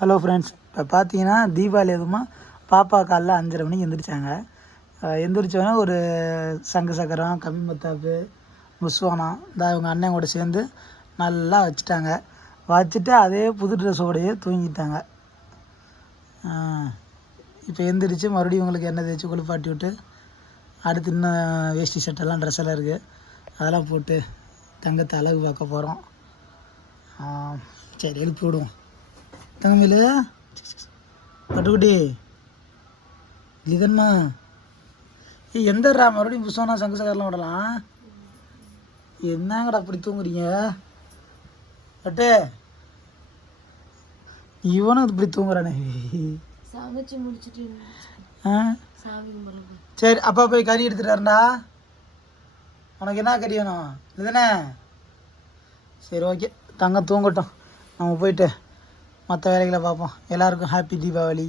Hello friends, இப்போ பார்த்தீங்கன்னா தீபாவளி எதுவுமா பாப்பா காலைல 5:30 மணிக்கு எந்திரிச்சாங்க. எந்திரிச்சோன்னே ஒரு சங்கு சக்கரம், கம்பி மத்தாப்பு, புஸ்வானம் இவங்க அண்ணன் கூட சேர்ந்து நல்லா வச்சுட்டாங்க. வச்சுட்டு அதே புது ட்ரெஸ்ஸோடையே தூங்கிட்டாங்க. இப்போ எந்திரிச்சு மறுபடியும் உங்களுக்கு எண்ணெய் தேய்ச்சி குளிப்பாட்டி விட்டு அடுத்து இன்னும் வேஷ்டி சட்டெல்லாம் ட்ரெஸ் எல்லாம் இருக்குது, அதெல்லாம் போட்டு தங்கத்தை அழகு பார்க்க போகிறோம். சரி, எழுப்பி விடுவோம். தங்கமேலு, பட்டுக்குட்டி, இதன்மா எந்தரா மறுபடியும் புஷ்வானா சங்கு சக்கரெலாம் விடலாம். என்னங்கடா அப்படி தூங்குறீங்க? பட்டு இவனும் இப்படி தூங்குறானே. சமைச்சு முடிச்சுட்டு சரி, அப்பா போய் கறி எடுத்துட்டாருண்டா. உனக்கு என்ன கறி வேணும்? இதுதானே? சரி, ஓகே, தங்கம் தூங்கட்டும், நம்ம போயிட்டு மற்ற வேலைகளை பார்ப்போம். எல்லாருக்கும் ஹாப்பி தீபாவளி.